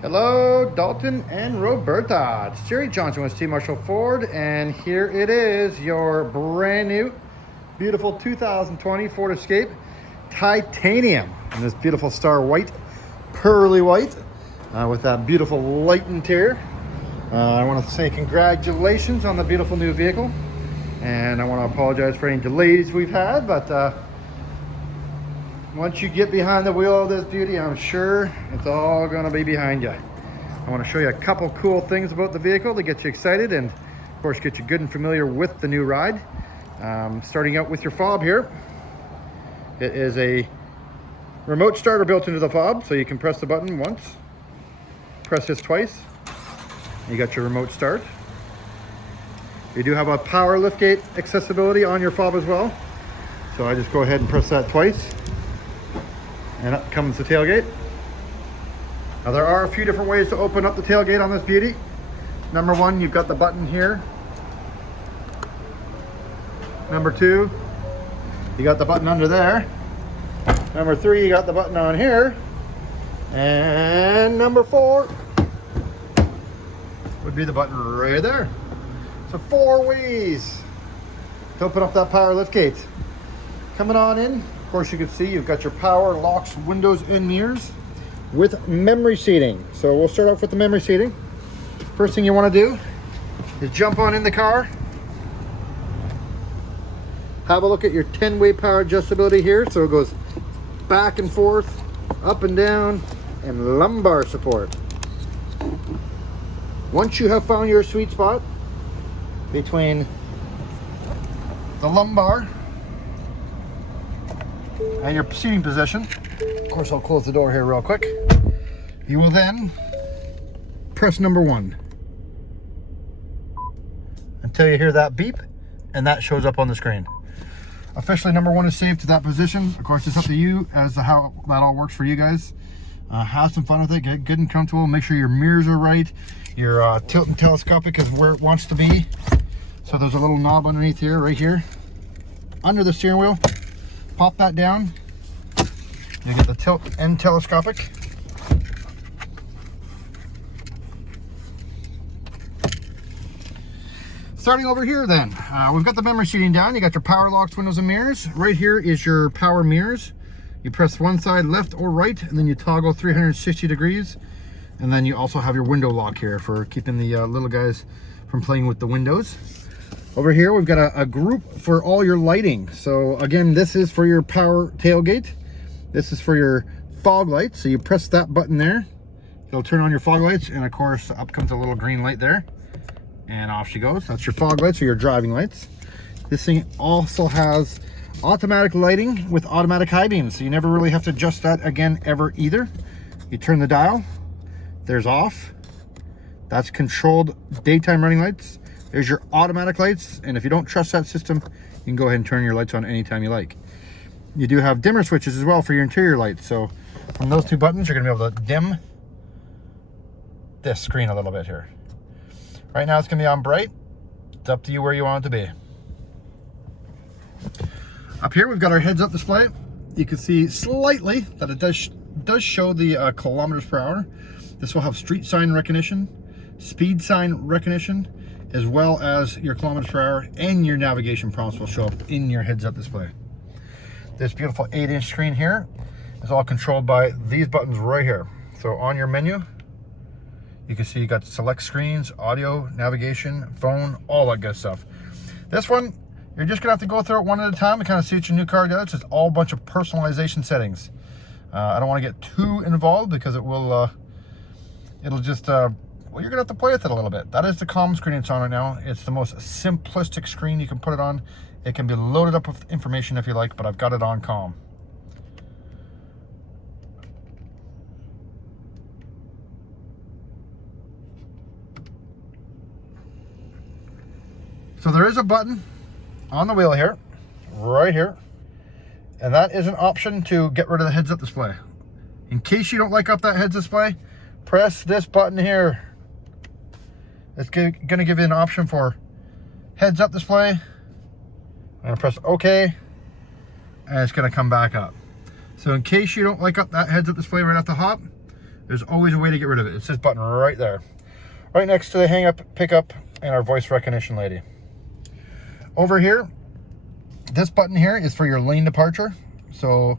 Hello, Dalton and Roberta. It's Jerry Johnson with Steve Marshall Ford, and here it is, your brand new, beautiful 2020 Ford Escape Titanium in this beautiful star white, pearly white, with that beautiful light interior. I want to say congratulations on the beautiful new vehicle, and I want to apologize for any delays we've had, but once you get behind the wheel of this beauty, I'm sure it's all going to be behind you. I want to show you a couple cool things about the vehicle to get you excited and, of course, get you good and familiar with the new ride. Starting out with your fob here. It is a remote starter built into the fob, so you can press the button once, press this twice, and you got your remote start. You do have a power liftgate accessibility on your fob as well, so I just go ahead and press that twice. And up comes the tailgate. Now there are a few different ways to open up the tailgate on this beauty. Number one, you've got the button here. Number two, you got the button under there. Number three, you got the button on here. And number four would be the button right there. So 4 ways to open up that power liftgate. Coming on in, of course, you can see you've got your power locks, windows, and mirrors with memory seating. So we'll start off with the memory seating. First thing you want to do is jump on in the car. Have a look at your 10-way power adjustability here. So it goes back and forth, up and down, and lumbar support. Once you have found your sweet spot between the lumbar and your seating position, of course I'll close the door here real quick, you will then press number 1 until you hear that beep, and that shows up on the screen. Officially number 1 is saved to that position. Of course, it's up to you as to how that all works for you guys. Have some fun with it, get good and comfortable, make sure your mirrors are right, your tilt and telescopic is where it wants to be. So there's a little knob underneath here, right here, under the steering wheel. Pop that down, you get the tilt and telescopic. Starting over here then, we've got the memory seating down. You got your power locks, windows, and mirrors. Right here is your power mirrors. You press one side left or right, and then you toggle 360 degrees. And then you also have your window lock here for keeping the little guys from playing with the windows. Over here, we've got a group for all your lighting. So again, this is for your power tailgate. This is for your fog lights. So you press that button there. It'll turn on your fog lights. And of course, up comes a little green light there. And off she goes. That's your fog lights or your driving lights. This thing also has automatic lighting with automatic high beams. So you never really have to adjust that again ever either. You turn the dial. There's off. That's controlled daytime running lights. There's your automatic lights, and if you don't trust that system, you can go ahead and turn your lights on anytime you like. You do have dimmer switches as well for your interior lights, so from those 2 buttons, you're going to be able to dim this screen a little bit here. Right now, it's going to be on bright. It's up to you where you want it to be. Up here, we've got our heads-up display. You can see slightly that it does show the kilometers per hour. This will have street sign recognition, speed sign recognition, as well as your kilometers per hour, and your navigation prompts will show up in your heads-up display. This beautiful 8-inch screen here is all controlled by these buttons right here. So on your menu, you can see you got select screens, audio, navigation, phone, all that good stuff. This one, you're just gonna have to go through it one at a time and kind of see what your new car does. It's all a bunch of personalization settings. I don't want to get too involved because it will, it'll just, well, you're gonna have to play with it a little bit. That is the comm screen it's on right now. It's the most simplistic screen you can put it on. It can be loaded up with information if you like, but I've got it on comm. So there is a button on the wheel here, right here, and that is an option to get rid of the heads-up display. In case you don't like up that heads display, press this button here. It's going to give you an option for heads-up display. I'm going to press OK, and it's going to come back up. So in case you don't like up that heads-up display right off the hop, There's always a way to get rid of it. It's this button right there. Right next to the hang up, pick up, and our voice recognition lady. Over here, this button here is for your lane departure. So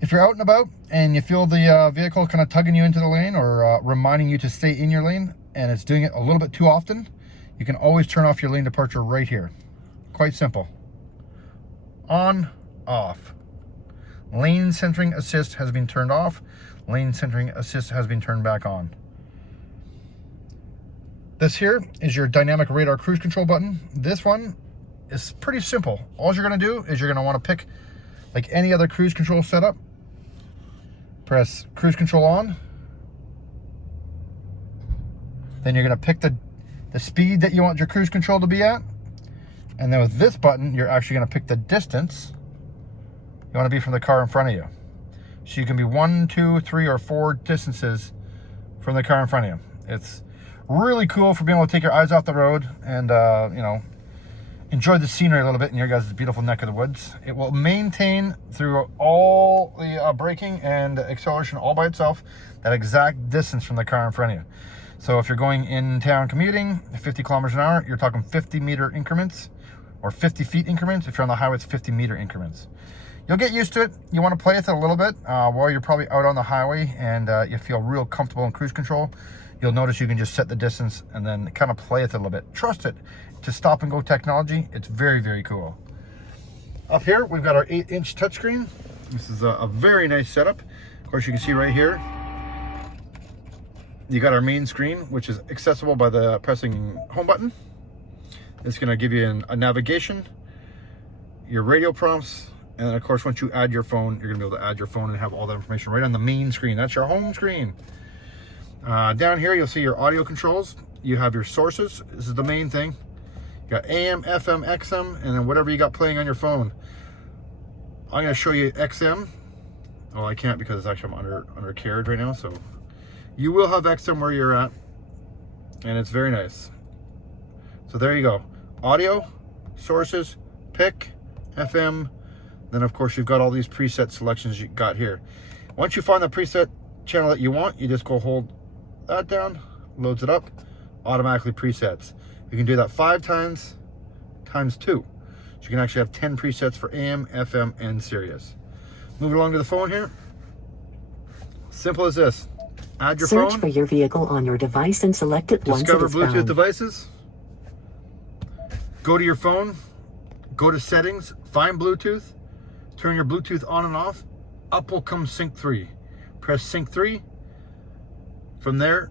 if you're out and about and you feel the vehicle kind of tugging you into the lane or reminding you to stay in your lane, and it's doing it a little bit too often, you can always turn off your lane departure right here. Quite simple. On, off. Lane centering assist has been turned off. Lane centering assist has been turned back on. This here is your dynamic radar cruise control button. This one is pretty simple. All you're gonna do is you're gonna wanna pick, like any other cruise control setup, press cruise control on. Then you're gonna pick the speed that you want your cruise control to be at. And then with this button, you're actually gonna pick the distance you wanna be from the car in front of you. So you can be 1, 2, 3, or 4 distances from the car in front of you. It's really cool for being able to take your eyes off the road and, you know, enjoy the scenery a little bit in your guys' beautiful neck of the woods. It will maintain through all the braking and acceleration all by itself that exact distance from the car in front of you. So if you're going in town commuting 50 kilometers an hour, you're talking 50 meter increments or 50 feet increments. If you're on the highway, it's 50 meter increments. You'll get used to it. You want to play with it a little bit while you're probably out on the highway and you feel real comfortable in cruise control. You'll notice you can just set the distance and then kind of play with it a little bit. Trust it. To stop and go technology, it's very, very cool. Up here, we've got our 8-inch touchscreen. This is a very nice setup. Of course, you can see right here, you got our main screen, which is accessible by the pressing home button. It's gonna give you a navigation, your radio prompts, and then of course, once you add your phone, you're gonna be able to add your phone and have all that information right on the main screen. That's your home screen. Down here, you'll see your audio controls. You have your sources. This is the main thing. You got AM, FM, XM, and then whatever you got playing on your phone. I'm gonna show you XM. Well, I can't because it's actually I'm under carriage right now, so you will have XM where you're at, and it's very nice. So there you go. Audio, sources, pick, FM, then of course you've got all these preset selections you got here. Once you find the preset channel that you want, you just go hold that down, loads it up, automatically presets. You can do that 5 times 2. So you can actually have 10 presets for AM, FM, and Sirius. Moving along to the phone here. Simple as this. Add your phone. Search for your vehicle on your device and select it once it is found. Discover Bluetooth devices. Go to your phone. Go to settings. Find Bluetooth. Turn your Bluetooth on and off. Up will come Sync 3. Press Sync 3. From there,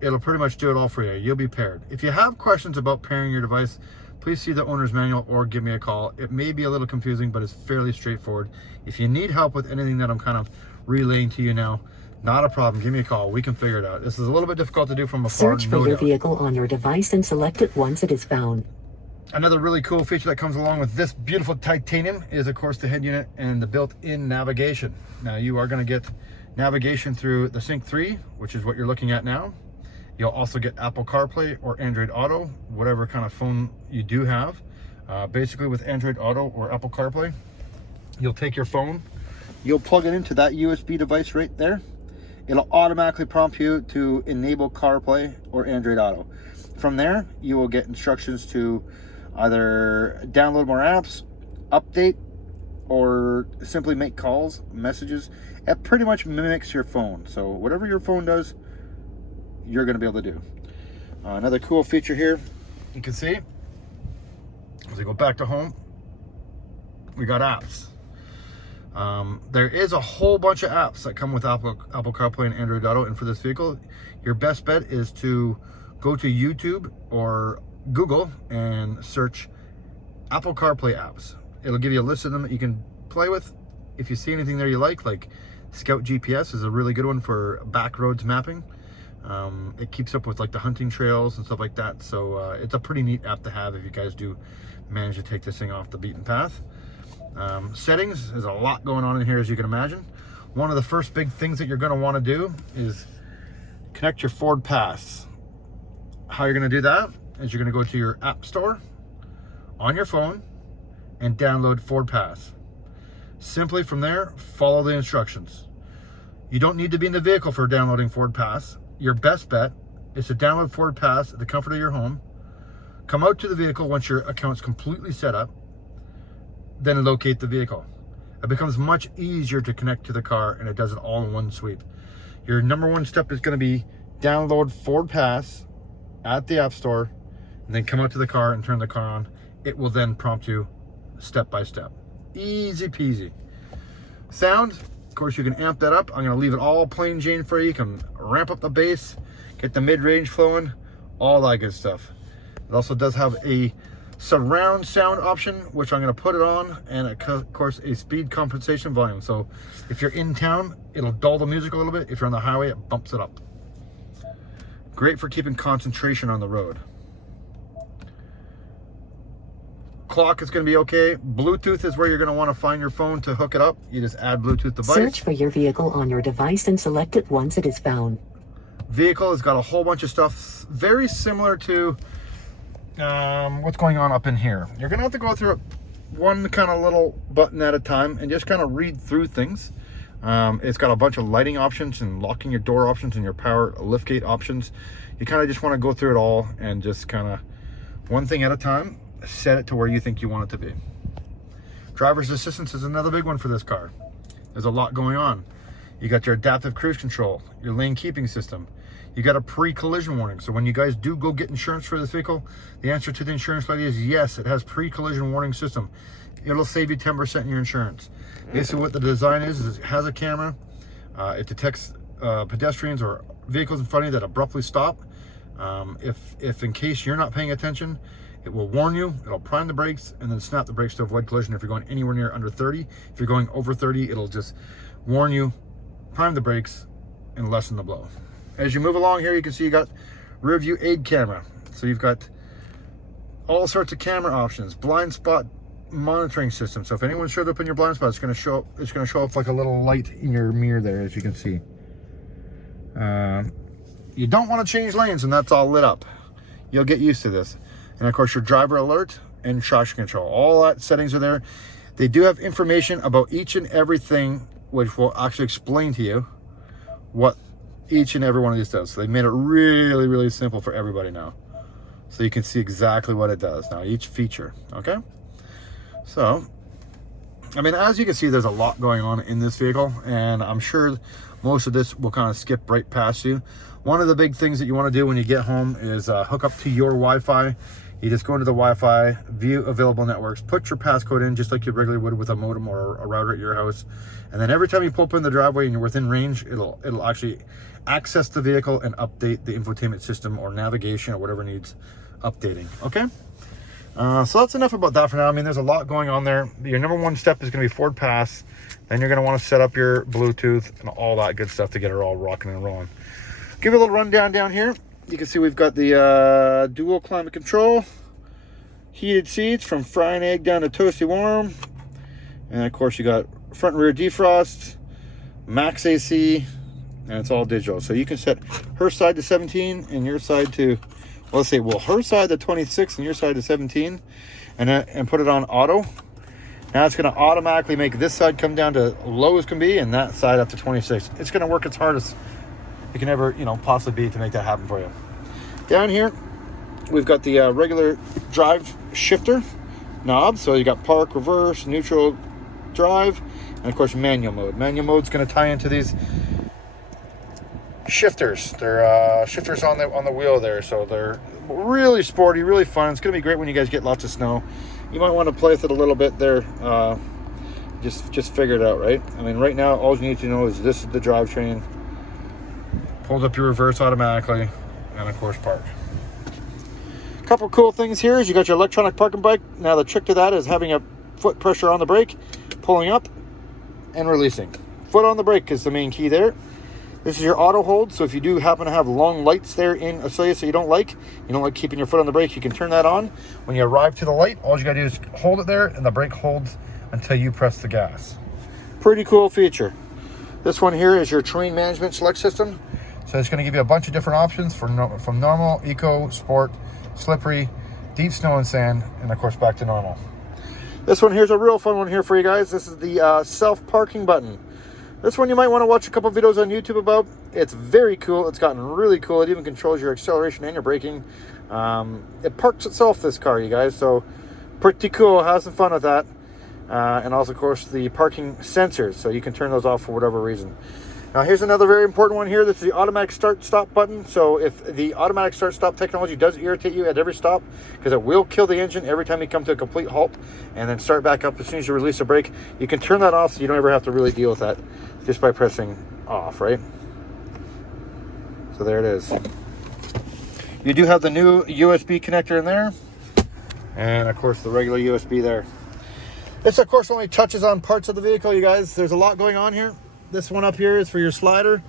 it'll pretty much do it all for you. You'll be paired. If you have questions about pairing your device, please see the owner's manual or give me a call. It may be a little confusing, but it's fairly straightforward. If you need help with anything that I'm kind of relaying to you now, not a problem. Give me a call. We can figure it out. This is a little bit difficult to do from afar. Search for your vehicle on your device and select it once it is found. Another really cool feature that comes along with this beautiful titanium is, of course, the head unit and the built-in navigation. Now, you are going to get navigation through the Sync 3, which is what you're looking at now. You'll also get Apple CarPlay or Android Auto, whatever kind of phone you do have. Basically, with Android Auto or Apple CarPlay, you'll take your phone, you'll plug it into that USB device right there. It'll automatically prompt you to enable CarPlay or Android Auto. From there, you will get instructions to either download more apps, update, or simply make calls, messages. It pretty much mimics your phone. So whatever your phone does, you're going to be able to do. Another cool feature here, you can see, as I go back to home, we got apps. There is a whole bunch of apps that come with Apple CarPlay and Android Auto, and for this vehicle, your best bet is to go to YouTube or Google and search Apple CarPlay apps. It'll give you a list of them that you can play with. If you see anything there you like Scout GPS is a really good one for back roads mapping. It keeps up with like the hunting trails and stuff like that. So it's a pretty neat app to have if you guys do manage to take this thing off the beaten path. Settings, there's a lot going on in here, as you can imagine. One of the first big things that you're going to want to do is connect your Ford Pass. How you're going to do that is you're going to go to your app store on your phone and download Ford Pass. Simply from there, follow the instructions. You don't need to be in the vehicle for downloading Ford Pass. Your best bet is to download Ford Pass at the comfort of your home. Come out to the vehicle once your account's completely set up, then locate the vehicle. It becomes much easier to connect to the car, and it does it all in one sweep. Your number one step is going to be download Ford Pass at the App Store, and then come out to the car and turn the car on. It will then prompt you step by step. Easy peasy. Sound, of course, you can amp that up. I'm going to leave it all plain Jane for you. You can ramp up the bass, get the mid-range flowing, all that good stuff. It also does have a surround sound option, which I'm going to put it on, and of course a speed compensation volume. So if you're in town, it'll dull the music a little bit. If you're on the highway, it bumps it up. Great for keeping concentration on the road. Clock is going to be okay. Bluetooth is where you're going to want to find your phone to hook it up. You just add Bluetooth device. Search for your vehicle on your device and select it once it is found. Vehicle has got a whole bunch of stuff very similar to what's going on up in here. You're gonna have to go through it one kind of little button at a time and just kind of read through things. It's got a bunch of lighting options and locking your door options and your power liftgate options. You kind of just want to go through it all and just kind of one thing at a time, set it to where you think you want it to be. Driver's assistance is another big one for this car. There's a lot going on. You got your adaptive cruise control, your lane keeping system. You got a pre-collision warning. So when you guys do go get insurance for this vehicle, the answer to the insurance lady is yes, it has pre-collision warning system. It'll save you 10% in your insurance. Basically what the design is it has a camera. It detects pedestrians or vehicles in front of you that abruptly stop. If in case you're not paying attention, it will warn you, it'll prime the brakes, and then snap the brakes to avoid collision if you're going anywhere near under 30. If you're going over 30, it'll just warn you, prime the brakes, and lessen the blow. As you move along here, you can see you got rear view aid camera. So you've got all sorts of camera options, blind spot monitoring system. So if anyone showed up in your blind spot, it's going to show up like a little light in your mirror there, as you can see. You don't want to change lanes, and that's all lit up. You'll get used to this. And of course, your driver alert and traction control. All that settings are there. They do have information about each and everything, which will actually explain to you what each and every one of these does. So they made it really, really simple for everybody now. So you can see exactly what it does now, each feature, okay? So, I mean, as you can see, there's a lot going on in this vehicle, and I'm sure most of this will kind of skip right past you. One of the big things that you want to do when you get home is hook up to your Wi-Fi. You just go into the Wi-Fi, view available networks, put your passcode in just like you regularly would with a modem or a router at your house. And then every time you pull up in the driveway and you're within range, it'll actually access the vehicle and update the infotainment system or navigation or whatever needs updating, okay? So that's enough about that for now. I mean, there's a lot going on there. Your number one step is going to be Ford Pass. Then you're going to want to set up your Bluetooth and all that good stuff to get it all rocking and rolling. Give you a little rundown down here. You can see we've got the dual climate control, heated seats from frying egg down to toasty warm, and of course you got front and rear defrost, max AC, and it's all digital. So you can set her side to 17 and your side to, well, let's say, well, her side to 26 and your side to 17, and put it on auto. Now it's going to automatically make this side come down to low as can be and that side up to 26. It's going to work its hardest it can ever, possibly be to make that happen for you. Down here, we've got the regular drive shifter knob. So you got park, reverse, neutral, drive, and of course manual mode. Manual mode's going to tie into these shifters. They're shifters on the wheel there, so they're really sporty, really fun. It's going to be great when you guys get lots of snow. You might want to play with it a little bit there. Just figure it out, right? I mean, right now, all you need to know is this is the drivetrain. Pulls up your reverse automatically, and of course park. A couple cool things here is you got your electronic parking brake. Now the trick to that is having a foot pressure on the brake, pulling up and releasing. Foot on the brake is the main key there. This is your auto hold, so if you do happen to have long lights there in Australia so you don't like keeping your foot on the brake, you can turn that on. When you arrive to the light, all you gotta do is hold it there and the brake holds until you press the gas. Pretty cool feature. This one here is your terrain management select system. So it's going to give you a bunch of different options from normal, eco, sport, slippery, deep snow and sand, and of course back to normal. This one here's a real fun one here for you guys. This is the self-parking button. This one you might want to watch a couple videos on YouTube about. It's very cool. It's gotten really cool. It even controls your acceleration and your braking. It parks itself, this car, you guys. So pretty cool. Have some fun with that. And also, of course, the parking sensors. So you can turn those off for whatever reason. Now, here's another very important one here. This is the automatic start-stop button. So if the automatic start-stop technology does irritate you at every stop, because it will kill the engine every time you come to a complete halt and then start back up as soon as you release a brake, you can turn that off so you don't ever have to really deal with that just by pressing off, right? So there it is. You do have the new USB connector in there. And, of course, the regular USB there. This, of course, only touches on parts of the vehicle, you guys. There's a lot going on here. This one up here is for your slider.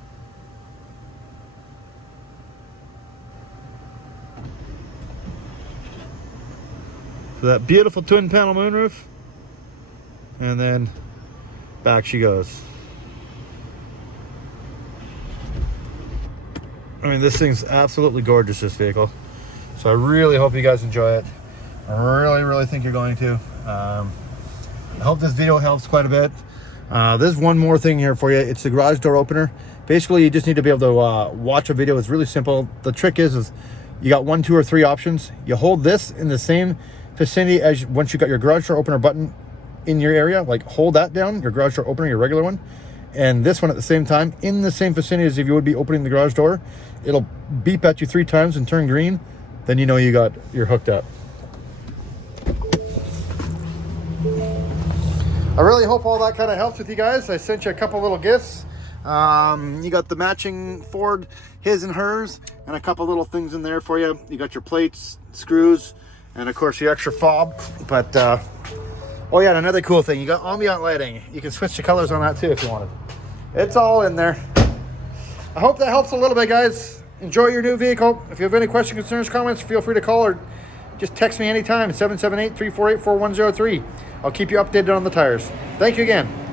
For that beautiful twin panel moonroof. And then back she goes. I mean, this thing's absolutely gorgeous, this vehicle. So I really hope you guys enjoy it. I really think you're going to. I hope this video helps quite a bit. There's one more thing here for you. It's the garage door opener. Basically, you just need to be able to watch a video. It's really simple. The trick is you got 1, 2, or 3 options. You hold this in the same vicinity as once you got your garage door opener button in your area. Like, hold that down, your garage door opener, your regular one, and this one at the same time in the same vicinity as if you would be opening the garage door. It'll beep at you 3 times and turn green. Then you know you're hooked up. I really hope all that kind of helps with you guys. I sent you a couple little gifts. You got the matching Ford, his and hers, and a couple little things in there for you. You got your plates, screws, and of course the extra fob. But oh yeah, and another cool thing, you got ambient lighting. You can switch the colors on that too if you wanted. It's all in there. I hope that helps a little bit, guys. Enjoy your new vehicle. If you have any questions, concerns, comments, feel free to call or just text me anytime, 778-348-4103. I'll keep you updated on the tires. Thank you again.